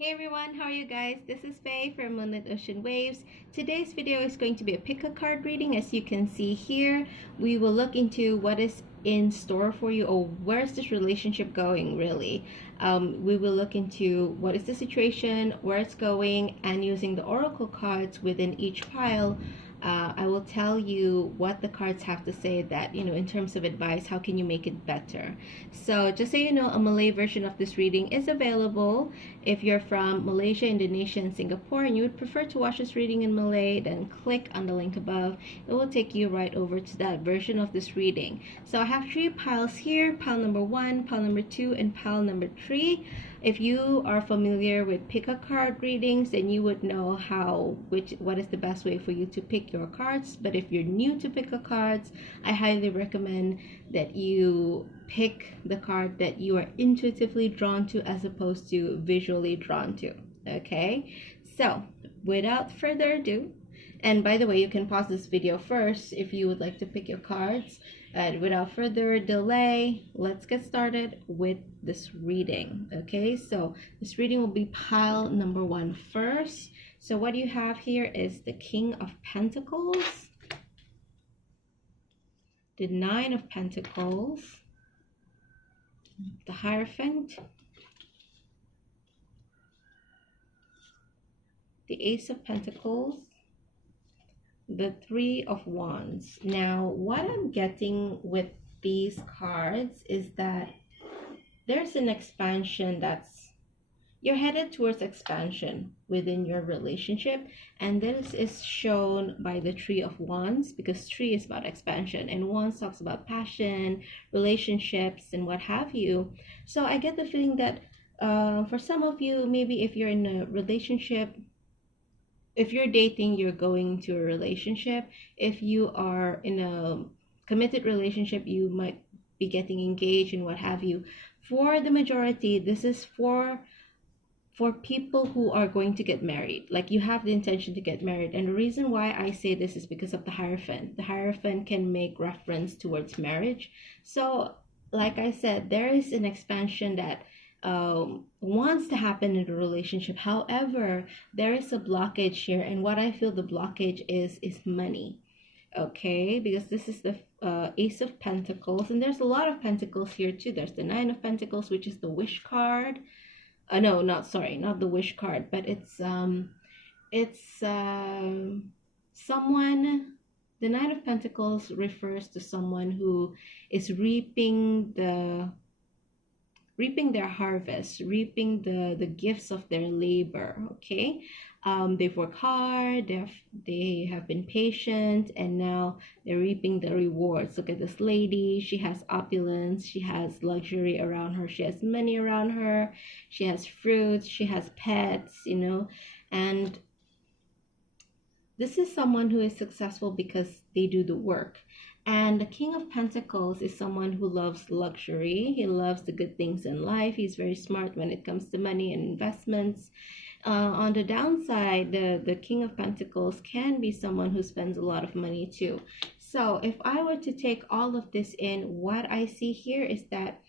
Hey everyone, how are you guys? This is Faye from Moonlit Ocean Waves. Today's video is going to be a pick a card reading. As you can see here, we will look into what is in store for you, or where's this relationship going really. We will look into what is the situation, where it's going, and using the oracle cards within each pile. I will tell you what the cards have to say that, in terms of advice, how can you make it better. So just so you know, a Malay version of this reading is available. If you're from Malaysia, Indonesia, and Singapore, and you would prefer to watch this reading in Malay, then click on the link above. It will take you right over to that version of this reading. So I have three piles here, pile number 1, pile number 2, and pile number 3. If you are familiar with pick a card readings, then you would know what is the best way for you to pick your cards. But if you're new to pick a cards, I highly recommend that you pick the card that you are intuitively drawn to as opposed to visually drawn to. Okay, so without further ado, and by the way, you can pause this video first if you would like to pick your cards. Without further delay, let's get started with this reading. Okay, so this reading will be pile number 1 first. So what you have here is the King of Pentacles, the Nine of Pentacles, the Hierophant, the Ace of Pentacles, the Three of Wands. Now, what I'm getting with these cards is that there's an expansion you're headed towards expansion within your relationship, and this is shown by the Three of Wands, because three is about expansion and Wands talks about passion, relationships, and what have you. So I get the feeling that for some of you, maybe if you're in a relationship, if you're dating, you're going into a relationship. If you are in a committed relationship, you might be getting engaged and what have you. For the majority, this is for people who are going to get married. Like, you have the intention to get married. And the reason why I say this is because of the Hierophant. The Hierophant can make reference towards marriage. So like I said, there is an expansion that wants to happen in a relationship. However, there is a blockage here, and what I feel the blockage is money. Okay, because this is the Ace of Pentacles, and there's a lot of pentacles here too. There's the Nine of Pentacles, which is the wish card. No, not the wish card, but it's someone. The Nine of Pentacles refers to someone who is reaping their harvest, reaping the gifts of their labor. Okay, they've worked hard, they have been patient, and now they're reaping the rewards. Look at this lady. She has opulence, she has luxury around her, she has money around her, she has fruits, she has pets, and this is someone who is successful because they do the work. And the King of Pentacles is someone who loves luxury. He loves the good things in life. He's very smart when it comes to money and investments. On the downside, the King of Pentacles can be someone who spends a lot of money too. So if I were to take all of this in, what I see here is that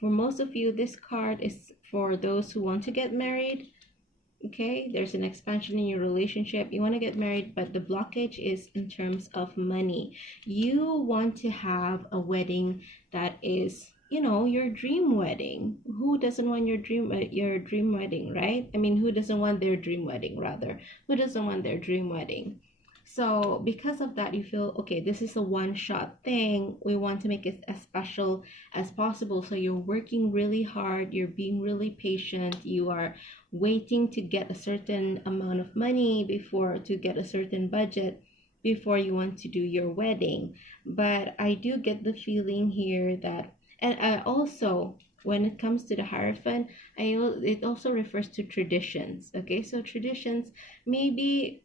for most of you, this card is for those who want to get married. Okay, there's an expansion in your relationship. You want to get married, but the blockage is in terms of money. You want to have a wedding that is, your dream wedding. Who doesn't want your dream wedding, right? I mean, who doesn't want their dream wedding, rather? Who doesn't want their dream wedding? So because of that, you feel, okay, this is a one-shot thing. We want to make it as special as possible. So you're working really hard. You're being really patient. You are waiting to get a certain amount of money to get a certain budget before you want to do your wedding. But I do get the feeling here that, and I also, when it comes to the Hierophant, it also refers to traditions. Okay, so traditions, maybe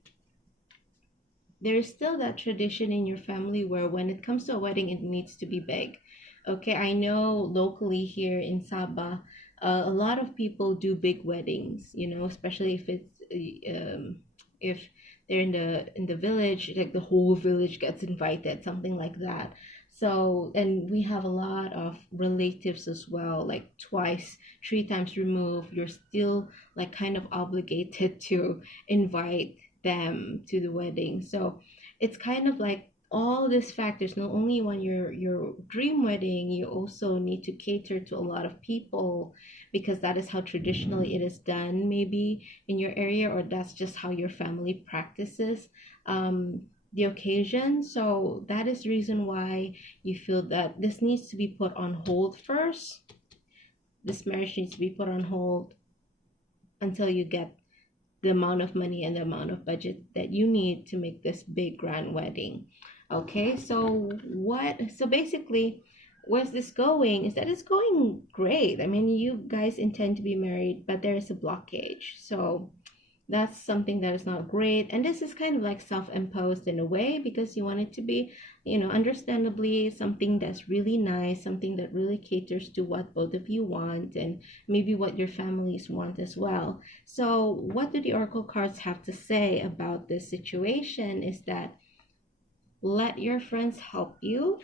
there's still that tradition in your family where when it comes to a wedding, it needs to be big. Okay, I know locally here in Sabah, a lot of people do big weddings, especially if they're in the village, like the whole village gets invited, something like that. So, and we have a lot of relatives as well, like twice, three times removed. You're still like kind of obligated to invite them to the wedding. So it's kind of like all these factors. Not only when your dream wedding, you also need to cater to a lot of people because that is how traditionally it is done, maybe in your area, or that's just how your family practices the occasion. So that is the reason why you feel that this needs to be put on hold first. This marriage needs to be put on hold until you get the amount of money and the amount of budget that you need to make this big grand wedding. Okay, so basically, where's this going is that it's going great. I mean, you guys intend to be married, but there is a blockage. So that's something that is not great, and this is kind of like self-imposed in a way because you want it to be, understandably something that's really nice, something that really caters to what both of you want and maybe what your families want as well. So what do the oracle cards have to say about this situation is that let your friends help you,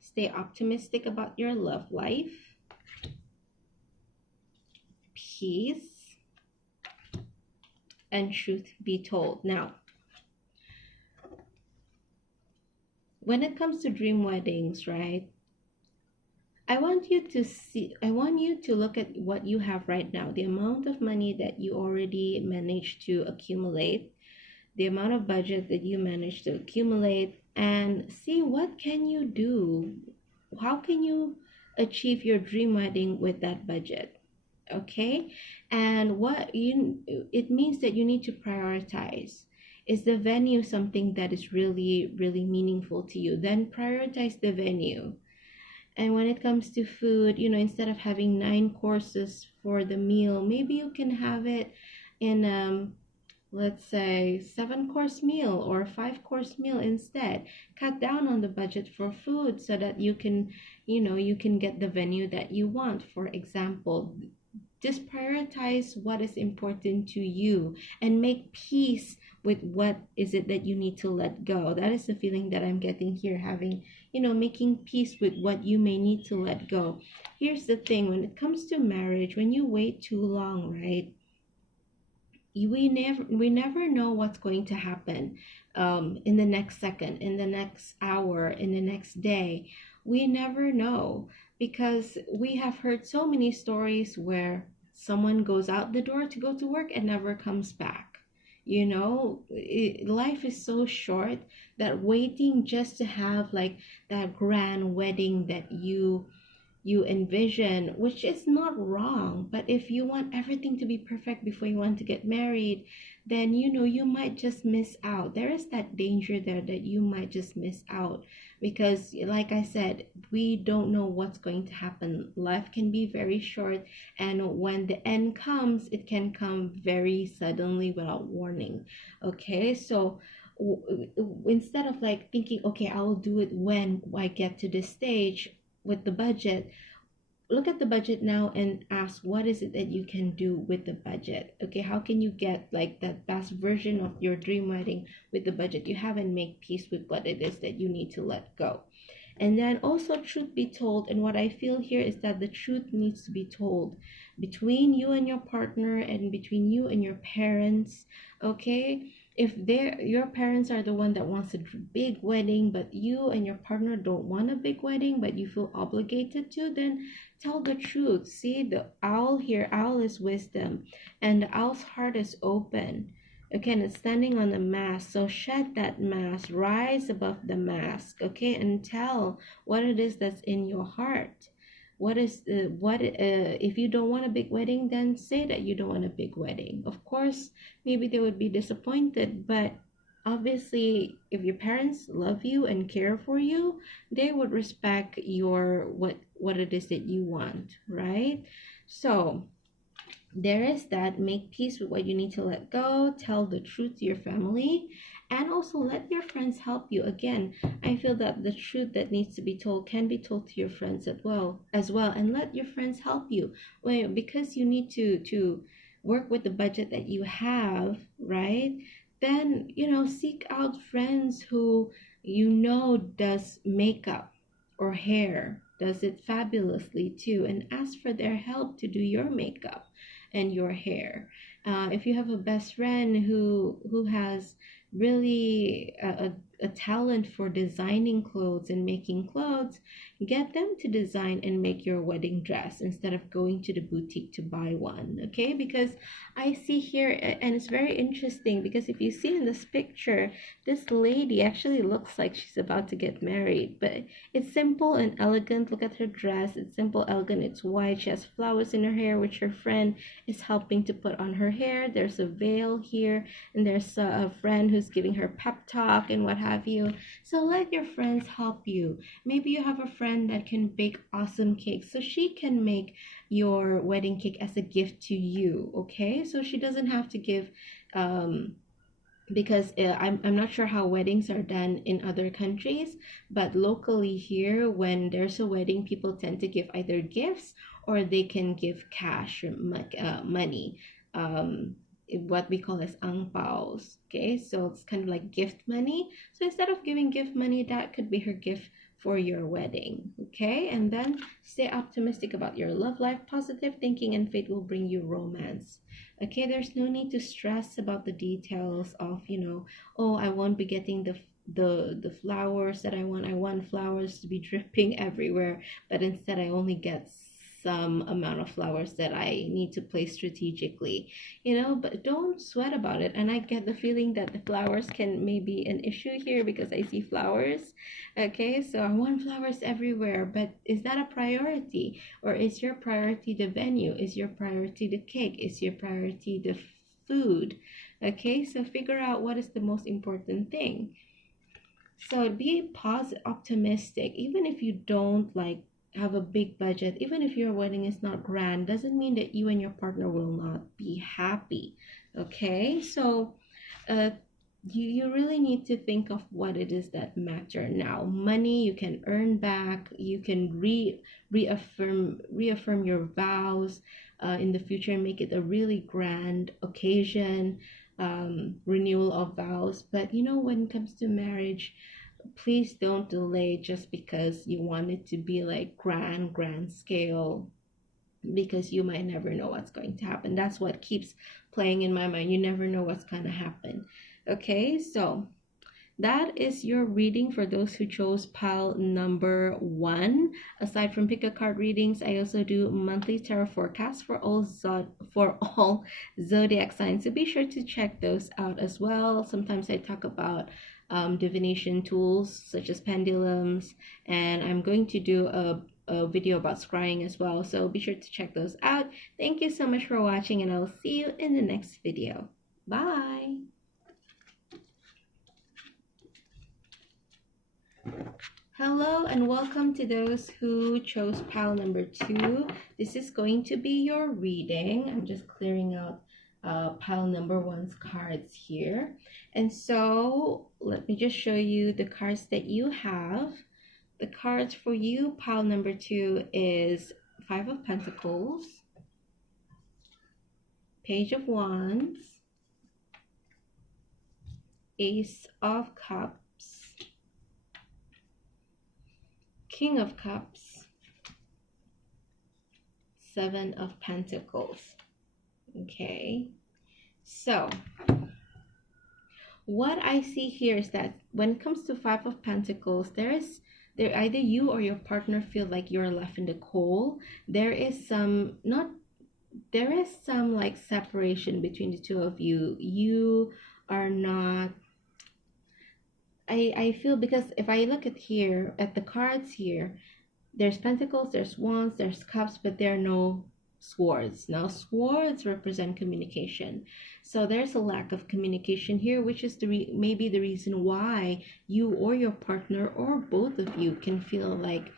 stay optimistic about your love life, peace, and truth be told. Now, when it comes to dream weddings, right? I want you to look at what you have right now, the amount of money that you already managed to accumulate, the amount of budget that you managed to accumulate, and see what can you do? How can you achieve your dream wedding with that budget? Okay? And what you it means that you need to prioritize. Is the venue something that is really, really meaningful to you? Then prioritize the venue. And when it comes to food, instead of having 9 courses for the meal, maybe you can have it in, let's say, 7 course meal or 5 course meal instead. Cut down on the budget for food so that you can get the venue that you want. For example, just prioritize what is important to you and make peace with what is it that you need to let go. That is the feeling that I'm getting here, having, making peace with what you may need to let go. Here's the thing, when it comes to marriage, when you wait too long, right? We never know what's going to happen in the next second, in the next hour, in the next day. We never know because we have heard so many stories where someone goes out the door to go to work and never comes back. Life is so short that waiting just to have like that grand wedding that you envision, which is not wrong. But if you want everything to be perfect before you want to get married, then you might just miss out. There is that danger there that you might just miss out because, like I said, we don't know what's going to happen. Life can be very short, and when the end comes, it can come very suddenly without warning. Okay, so instead of like thinking, okay, I'll do it when I get to this stage with the budget, look at the budget now and ask what is it that you can do with the budget. Okay, how can you get like that best version of your dream wedding with the budget you have, and make peace with what it is that you need to let go. And then also, truth be told, and what I feel here is that the truth needs to be told between you and your partner and between you and your parents. Okay, if your parents are the one that wants a big wedding, but you and your partner don't want a big wedding, but you feel obligated to, then tell the truth. See, the owl here, owl is wisdom, and the owl's heart is open. Again, it's standing on the mask. So shed that mask, rise above the mask, okay, and tell what it is that's in your heart. If you don't want a big wedding, then say that you don't want a big wedding. Of course, maybe they would be disappointed, but obviously, if your parents love you and care for you, they would respect your what it is that you want, right? So there is that. Make peace with what you need to let go, tell the truth to your family, and also let your friends help you. Again, I feel that the truth that needs to be told can be told to your friends as well, and let your friends help you. Well, because you need to work with the budget that you have, right? Then seek out friends who does makeup or hair, does it fabulously too, and ask for their help to do your makeup and your hair. If you have a best friend who has really a talent for designing clothes and making clothes, get them to design and make your wedding dress instead of going to the boutique to buy one. Okay, because I see here, and it's very interesting because if you see in this picture, this lady actually looks like she's about to get married, but it's simple and elegant. Look at her dress. It's simple, elegant. It's white. She has flowers in her hair, which her friend is helping to put on her hair. There's a veil here, and there's a friend who's giving her pep talk and what have you. So let your friends help you. Maybe you have a friend that can bake awesome cakes, so she can make your wedding cake as a gift to you. Okay, so she doesn't have to give because I'm not sure how weddings are done in other countries, but locally here, when there's a wedding, people tend to give either gifts or they can give cash or money, what we call as ang paos. Okay, so it's kind of like gift money. So instead of giving gift money, that could be her gift for your wedding. Okay, and then stay optimistic about your love life. Positive thinking and faith will bring you romance. Okay, there's no need to stress about the details of, oh, I won't be getting the flowers that I want. I want flowers to be dripping everywhere, but instead I only get some amount of flowers that I need to place strategically, but don't sweat about it. And I get the feeling that the flowers can maybe an issue here because I see flowers. Okay, so I want flowers everywhere, but is that a priority? Or is your priority the venue? Is your priority the cake? Is your priority the food? Okay, so figure out what is the most important thing. So be positive, optimistic, even if you don't like have a big budget, even if your wedding is not grand, doesn't mean that you and your partner will not be happy. Okay, so uh, you really need to think of what it is that matter now. Money you can earn back. You can reaffirm your vows in the future and make it a really grand occasion, renewal of vows. But when it comes to marriage, please don't delay just because you want it to be like grand scale, because you might never know what's going to happen. That's what keeps playing in my mind. You never know what's going to happen. Okay, so that is your reading for those who chose pile number 1. Aside from pick a card readings, I also do monthly tarot forecasts for all zodiac signs. So be sure to check those out as well. Sometimes I talk about divination tools such as pendulums, and I'm going to do a video about scrying as well. So be sure to check those out. Thank you so much for watching, and I'll see you in the next video. Bye. Hello and welcome to those who chose pile number 2. This is going to be your reading. I'm just clearing out pile number 1's cards here. And so let me just show you the cards that you have. The cards for you, pile number 2, is 5 of Pentacles, Page of Wands, Ace of Cups, King of Cups, 7 of Pentacles. Okay, so what I see here is that when it comes to 5 of Pentacles, there either you or your partner feel like you're left in the cold. There is some like separation between the two of you. You are not, I feel, because if I look at the cards here, there's pentacles, there's wands, there's cups, but there are no swords. Now swords represent communication, so there's a lack of communication here, which is maybe the reason why you or your partner or both of you can feel like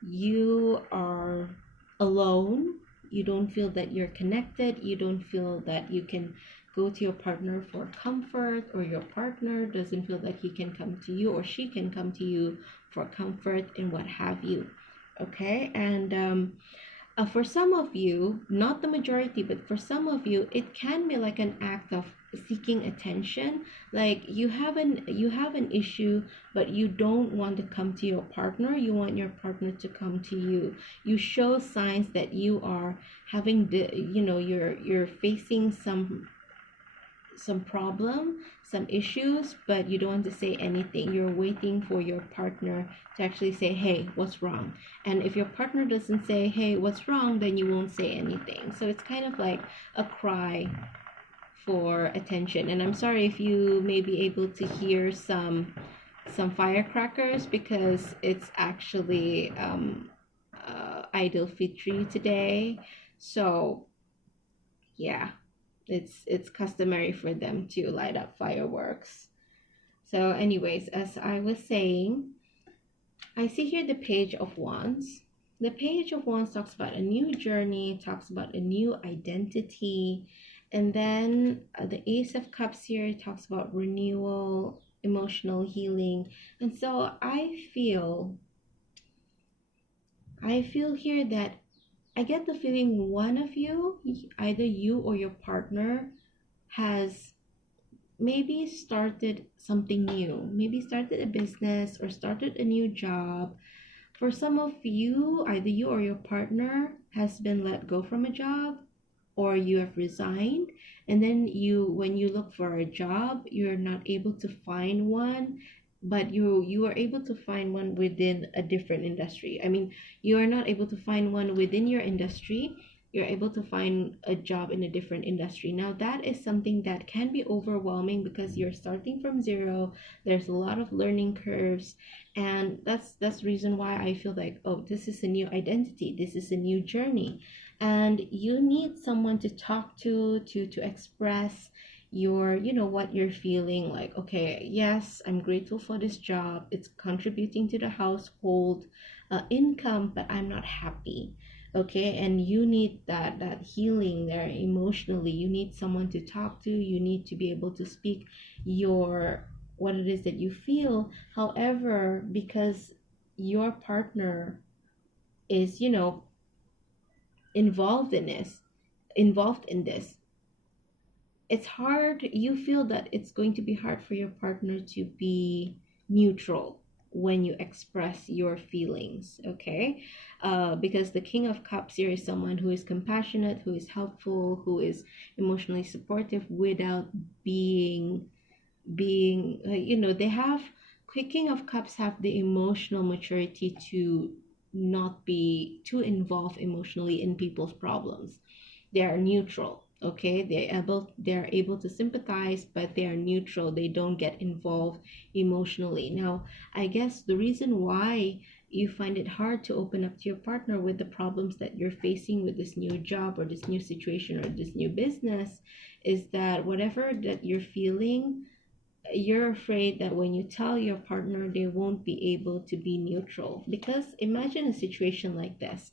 you are alone. You don't feel that you're connected. You don't feel that you can go to your partner for comfort, or your partner doesn't feel that he can come to you or she can come to you for comfort and what have you. Okay, and For some of you, not the majority, but for some of you, it can be like an act of seeking attention. Like you have an issue, but you don't want to come to your partner. You want your partner to come to you. You show signs that you are having the, you're facing some problem, some issues, but you don't want to say anything. You're waiting for your partner to actually say, hey, what's wrong? And if your partner doesn't say, hey, what's wrong, then you won't say anything. So it's kind of like a cry for attention. And I'm sorry if you may be able to hear some firecrackers, because it's actually Idul Fitri today. So yeah, it's customary for them to light up fireworks. So anyways, as I was saying, I see here the Page of Wands. The Page of Wands talks about a new journey, talks about a new identity, and then the Ace of Cups here talks about renewal, emotional healing. And so I feel here that I get the feeling one of you, either you or your partner, has maybe started something new, maybe started a business or started a new job. For some of you, either you or your partner has been let go from a job, or you have resigned, and then when you look for a job, you're not able to find one, but you are able to find one within a different industry. I mean, you are not able to find one within your industry, you're able to find a job in a different industry. Now that is something that can be overwhelming, because you're starting from zero. There's a lot of learning curves, and that's the reason why I feel like, oh, this is a new identity, this is a new journey, and you need someone to talk to express your, what you're feeling. Like, okay, yes, I'm grateful for this job, it's contributing to the household income, but I'm not happy. Okay, and you need that healing there emotionally. You need someone to talk to, you need to be able to speak your, what it is that you feel. However, because your partner is, involved in this involved in this, it's hard. You feel that it's going to be hard for your partner to be neutral when you express your feelings. Okay, because the King of Cups here is someone who is compassionate, who is helpful, who is emotionally supportive without being they have, King of Cups have the emotional maturity to not be too involved emotionally in people's problems. They are neutral. Okay, they're able to sympathize, but they are neutral. They don't get involved emotionally. Now, I guess the reason why you find it hard to open up to your partner with the problems that you're facing with this new job or this new situation or this new business is that whatever that you're feeling, you're afraid that when you tell your partner, they won't be able to be neutral. Because imagine a situation like this.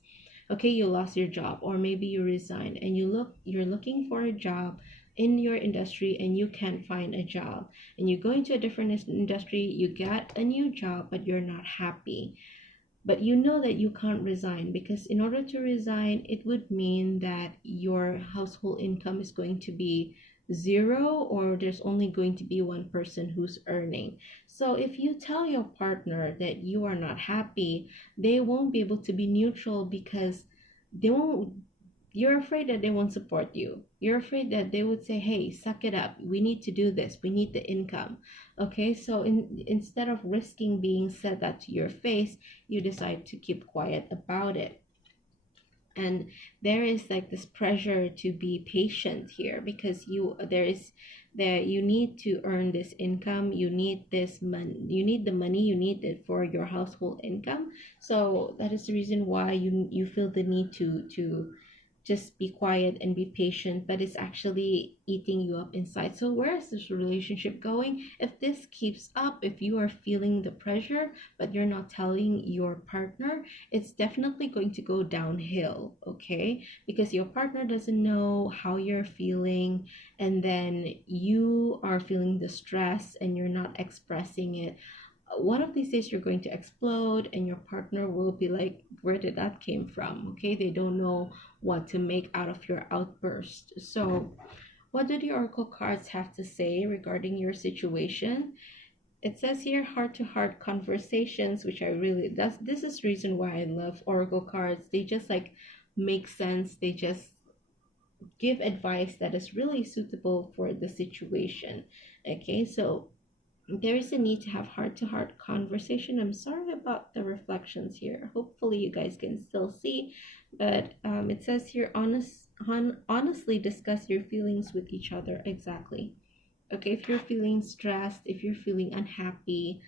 Okay, you lost your job, or maybe you resigned, and you're looking for a job in your industry and you can't find a job, and you go into a different industry, you get a new job, but you're not happy. But you know that you can't resign, because in order to resign, it would mean that your household income is going to be zero, or there's only going to be one person who's earning. So if you tell your partner that you are not happy, they won't be able to be neutral, because they won't you're afraid that they won't support you. You're afraid that they would say, hey, suck it up, we need to do this, we need the income. Okay, so instead of risking being said that to your face, you decide to keep quiet about it. And there is like this pressure to be patient here, because you need to earn this income, you need this money, you need the money, you need it for your household income. So that is the reason why you feel the need to just be quiet and be patient, but it's actually eating you up inside. So where is this relationship going? If this keeps up, if you are feeling the pressure but you're not telling your partner, it's definitely going to go downhill. Okay, because your partner doesn't know how you're feeling, and then you are feeling the stress and you're not expressing it. one of these days you're going to explode and your partner will be like, where did that came from? Okay, they don't know what to make out of your outburst. So what do the oracle cards have to say regarding your situation? It says here heart to heart conversations, which I really, that's this is reason why I love oracle cards. They just like make sense. They just give advice that is really suitable for the situation. Okay, so there is a need to have heart-to-heart conversation. I'm sorry about the reflections here. Hopefully you guys can still see, but it says here honestly discuss your feelings with each other. Exactly. Okay, if you're feeling stressed, if you're feeling unhappy,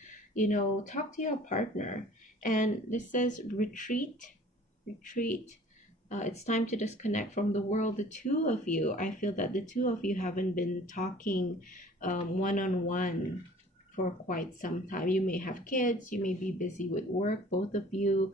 talk to your partner. And this says retreat. It's time to disconnect from the world. The two of you, I feel that the two of you haven't been talking one on one for quite some time. You may have kids, you may be busy with work, both of you,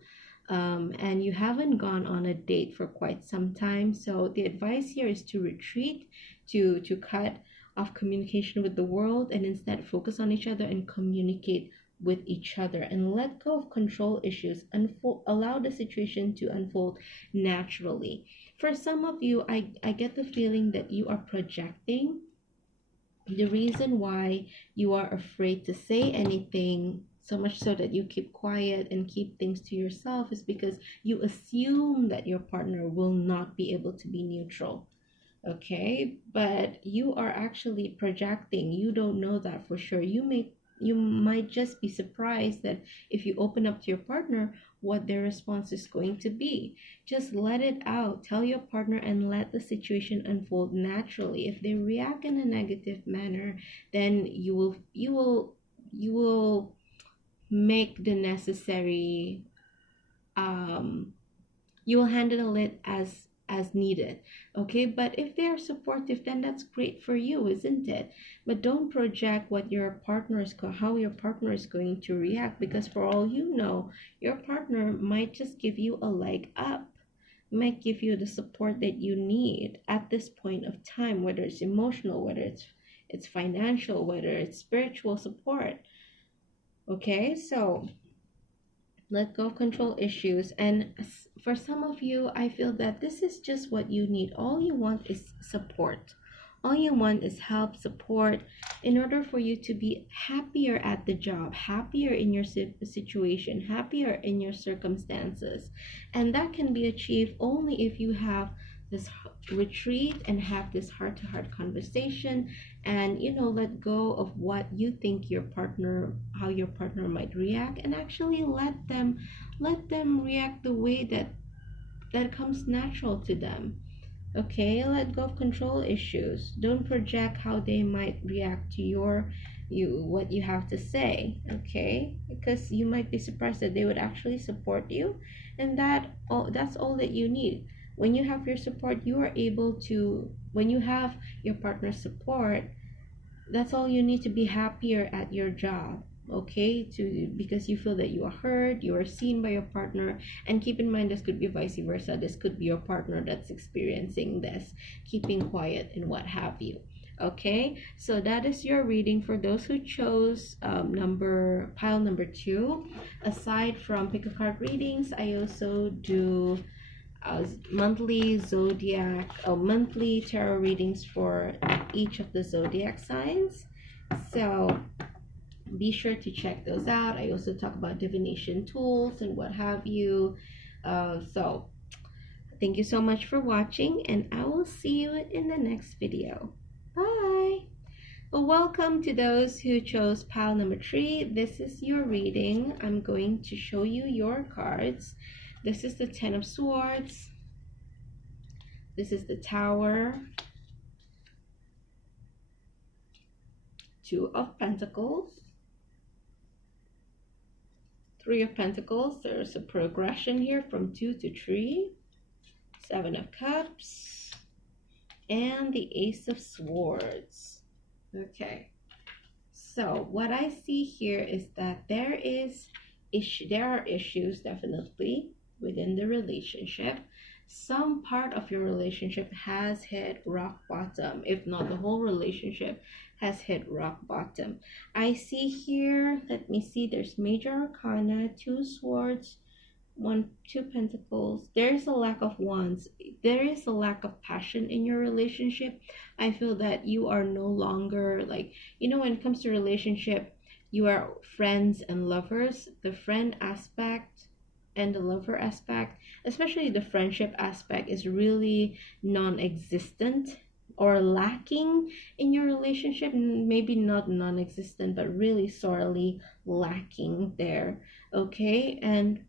and you haven't gone on a date for quite some time. So the advice here is to retreat, to cut off communication with the world, and instead focus on each other and communicate with each other, and let go of control issues and allow the situation to unfold naturally. For some of you, I get the feeling that you are projecting. The reason why you are afraid to say anything, so much so that you keep quiet and keep things to yourself, is because you assume that your partner will not be able to be neutral. Okay, but you are actually projecting. You don't know that for sure. You might just be surprised that if you open up to your partner, what their response is going to be. Just let it out. Tell your partner and let the situation unfold naturally. If they react in a negative manner, then you will make the necessary um you will handle it as needed. Okay, but if they are supportive, then that's great for you, isn't it? But don't project what how your partner is going to react, because for all you know, your partner might just give you a leg up, might give you the support that you need at this point of time, whether it's emotional, whether it's financial, whether it's spiritual support. Okay, so let go of control issues. And for some of you, I feel that this is just what you need. All you want is support. All you want is help, support, in order for you to be happier at the job, happier in your situation, happier in your circumstances. And that can be achieved only if you have this retreat and have this heart-to-heart conversation, and let go of what you think how your partner might react, and actually let them react the way that comes natural to them. Okay, let go of control issues. Don't project how they might react to what you have to say. Okay, because you might be surprised that they would actually support you, and that's all that you need. When you have your support, you are able to. When you have your partner's support, that's all you need to be happier at your job. Okay, because you feel that you are heard, you are seen by your partner. And keep in mind, this could be vice versa. This could be your partner that's experiencing this, keeping quiet and what have you. Okay, so that is your reading for those who chose pile number 2. Aside from pick a card readings, I also do monthly monthly tarot readings for each of the zodiac signs. So be sure to check those out. I also talk about divination tools and what have you. So thank you so much for watching, and I will see you in the next video. Bye. Well, welcome to those who chose pile number 3. This is your reading. I'm going to show you your cards. This is the 10 of Swords. This is the Tower. 2 of Pentacles. 3 of Pentacles. There's a progression here from 2 to 3. 7 of Cups. And the Ace of Swords. Okay. So what I see here is that there are issues definitely within the relationship. some part of your relationship has hit rock bottom, if not the whole relationship has hit rock bottom. I see here, let me see, there's major arcana, two swords, one, two pentacles. There is a lack of wands. There is a lack of passion in your relationship. I feel that you are no longer like, when it comes to relationship, you are friends and lovers. The friend aspect and the lover aspect, especially the friendship aspect, is really non-existent or lacking in your relationship. Maybe not non-existent, but really sorely lacking there. Okay, and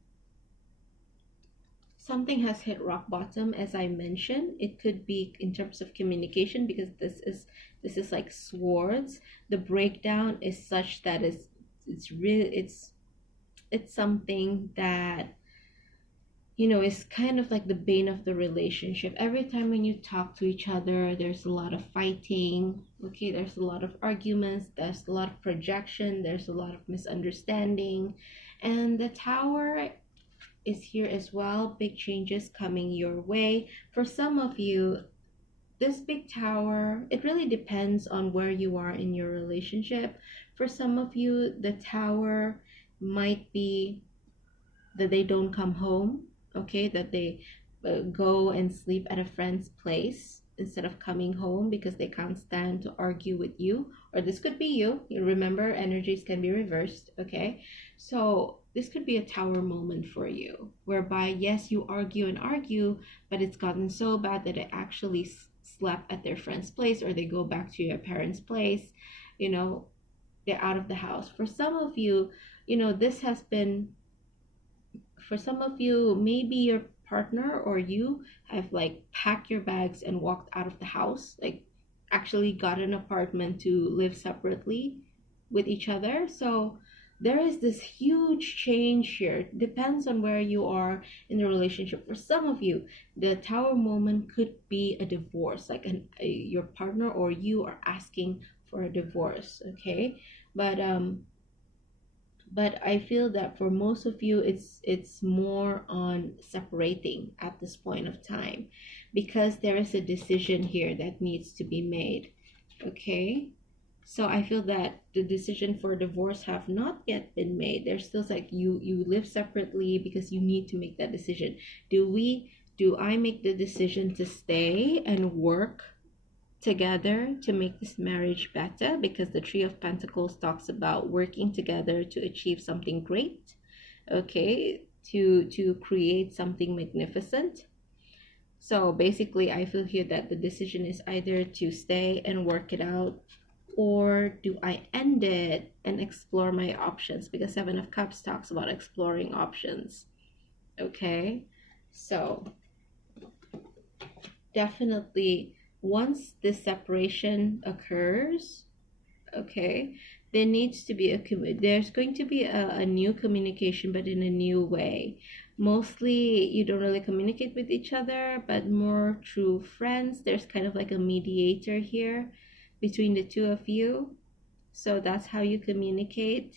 something has hit rock bottom, as I mentioned. It could be in terms of communication, because this is like swords. The breakdown is such that it's really it's something that is kind of like the bane of the relationship. Every time when you talk to each other, there's a lot of fighting. Okay, there's a lot of arguments, there's a lot of projection, there's a lot of misunderstanding. And the Tower is here as well. Big changes coming your way. For some of you, this big tower, it really depends on where you are in your relationship. For some of you, the tower might be that they don't come home, okay, that they go and sleep at a friend's place instead of coming home because they can't stand to argue with you. Or this could be you. You remember, energies can be reversed, okay? So this could be a tower moment for you, whereby yes, you argue and argue, but it's gotten so bad that they actually slept at their friend's place, or they go back to your parents' place. They're out of the house. For some of you, this has been, for some of you, maybe your partner or you have like packed your bags and walked out of the house, like actually got an apartment to live separately with each other. So there is this huge change here. Depends on where you are in the relationship. For some of you, the tower moment could be a divorce, like your partner or you are asking for a divorce, okay? But I feel that for most of you, it's more on separating at this point of time, because there is a decision here that needs to be made. Okay, so I feel that the decision for divorce have not yet been made. There's still like you live separately because you need to make that decision. Do I make the decision to stay and work together to make this marriage better? Because the Three of Pentacles talks about working together to achieve something great, okay, to create something magnificent. So basically, I feel here that the decision is either to stay and work it out, or do I end it and explore my options? Because Seven of Cups talks about exploring options. Okay, so definitely once this separation occurs, okay, there's going to be a new communication, but in a new way. Mostly you don't really communicate with each other, but more through friends. There's kind of like a mediator here between the two of you. So that's how you communicate,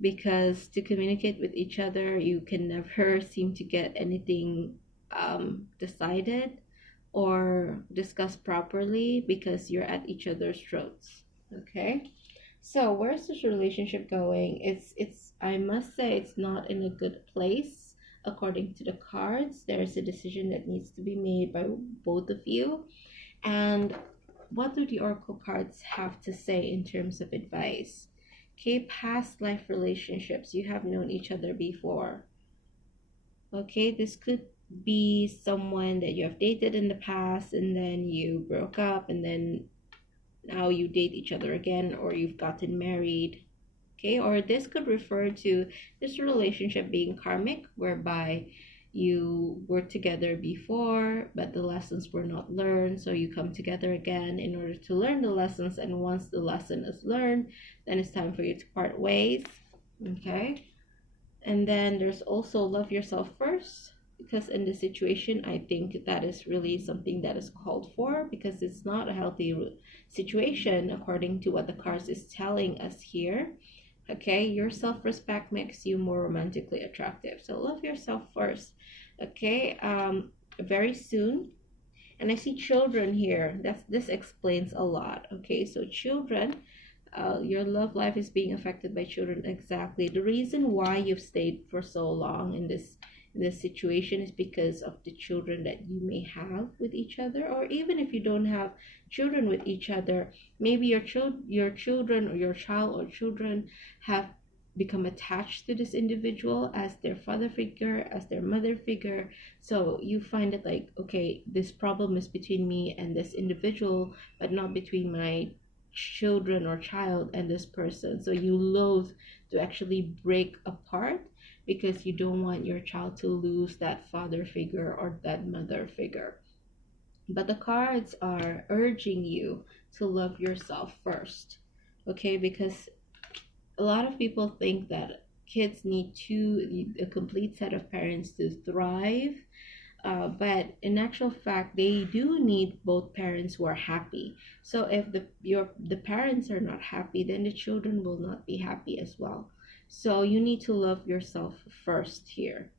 because to communicate with each other, you can never seem to get anything decided or discussed properly because you're at each other's throats. Okay, so where's this relationship going? It's I must say it's not in a good place. According to the cards, there's a decision that needs to be made by both of you. And what do the oracle cards have to say in terms of advice? Okay, past life relationships, you have known each other before. Okay, this could be someone that you have dated in the past and then you broke up, and then now you date each other again, or you've gotten married. Okay, or this could refer to this relationship being karmic, whereby you were together before but the lessons were not learned, so you come together again in order to learn the lessons, and once the lesson is learned, then it's time for you to part ways. Okay, and then there's also love yourself first, because in this situation, I think that is really something that is called for, because it's not a healthy situation according to what the cards is telling us here. Okay, your self-respect makes you more romantically attractive, so love yourself first. Okay, very soon. And I see children here. This explains a lot. Okay, so children, your love life is being affected by children. Exactly. The reason why you've stayed for so long in this situation is because of the children that you may have with each other, or even if you don't have children with each other, maybe your children or your child or children have become attached to this individual as their father figure, as their mother figure. So you find it like, okay, this problem is between me and this individual, but not between my children or child and this person. So you loathe to actually break apart because you don't want your child to lose that father figure or that mother figure. But the cards are urging you to love yourself first. Okay, because a lot of people think that kids need a complete set of parents to thrive, but in actual fact, they do need both parents who are happy. So if the parents are not happy, then the children will not be happy as well. So you need to love yourself first here.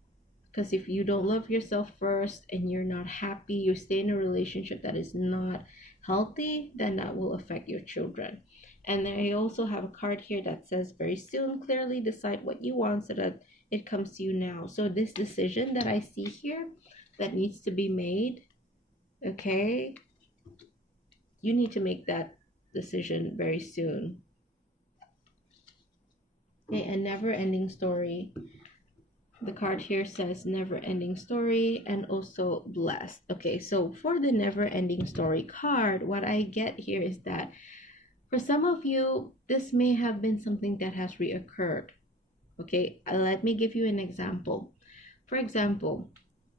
Because if you don't love yourself first and you're not happy, you stay in a relationship that is not healthy, then that will affect your children. And I also have a card here that says, very soon, clearly decide what you want so that it comes to you now. So this decision that I see here that needs to be made, okay, you need to make that decision very soon. Okay, a never-ending story. The card here says never ending story and also blessed. Okay, so for the never ending story card, what I get here is that for some of you, this may have been something that has reoccurred. Okay, let me give you an example. For example,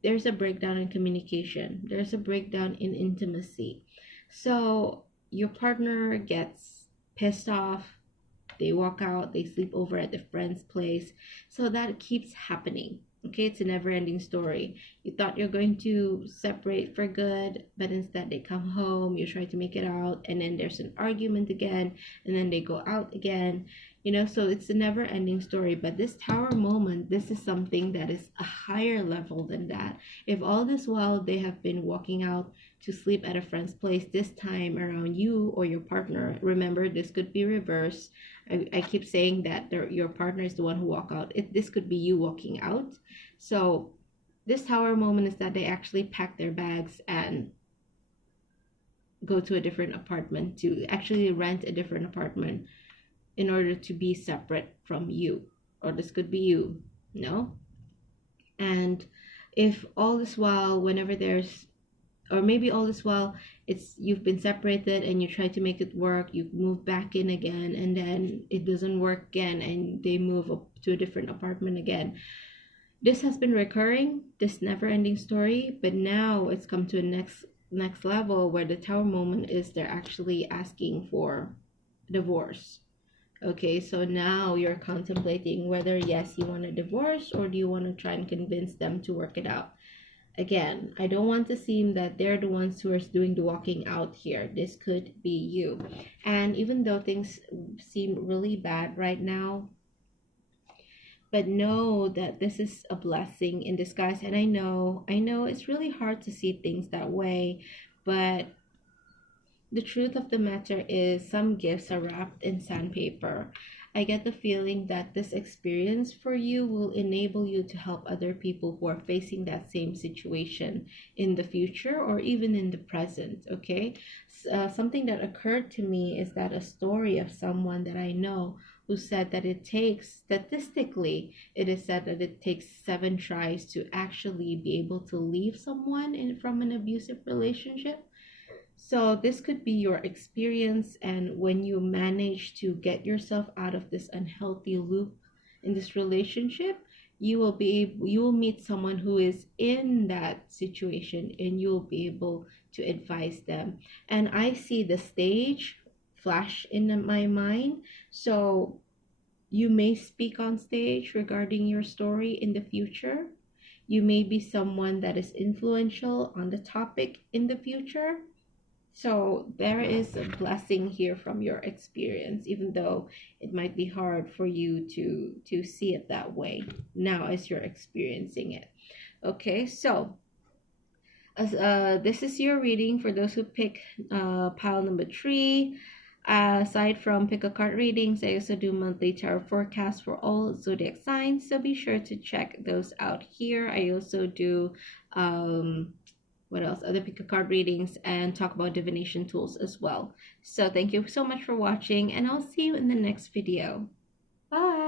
there's a breakdown in communication, there's a breakdown in intimacy. So your partner gets pissed off, they walk out, they sleep over at the friend's place. So that keeps happening. Okay, it's a never ending story. You thought you're going to separate for good, but instead they come home, you try to make it out, and then there's an argument again, and then they go out again. So it's a never ending story. But this tower moment, this is something that is a higher level than that. If all this while they have been walking out to sleep at a friend's place, this time around you or your partner, remember this could be reversed. I keep saying that your partner is the one who walk out. This could be you walking out. So this tower moment is that they actually pack their bags and go to a different apartment, to actually rent a different apartment in order to be separate from you. Or this could be you, no? And if all this while, whenever there's, or maybe all this while it's you've been separated and you try to make it work, you move back in again, and then it doesn't work again and they move up to a different apartment again. This has been recurring, this never ending story, but now it's come to a next level where the tower moment is they're actually asking for divorce. Okay, so now you're contemplating whether yes, you want a divorce, or do you want to try and convince them to work it out. Again, I don't want to seem that they're the ones who are doing the walking out here. This could be you. And even though things seem really bad right now, but know that this is a blessing in disguise. And I know it's really hard to see things that way, but the truth of the matter is some gifts are wrapped in sandpaper. I get the feeling that this experience for you will enable you to help other people who are facing that same situation in the future or even in the present, okay? Something that occurred to me is that a story of someone that I know who said that statistically, it is said that it takes 7 tries to actually be able to leave someone from an abusive relationship. So this could be your experience, and when you manage to get yourself out of this unhealthy loop in this relationship, you will meet someone who is in that situation and you'll be able to advise them. And I see the stage flash in my mind. So you may speak on stage regarding your story in the future. You may be someone that is influential on the topic in the future. So there is a blessing here from your experience, even though it might be hard for you to see it that way now as you're experiencing it. Okay, so This is your reading for those who pick pile number 3. Aside from pick a card readings, I also do monthly tarot forecasts for all zodiac signs, so be sure to check those out here. I also do what else? Other pick a card readings and talk about divination tools as well. So thank you so much for watching, and I'll see you in the next video. Bye.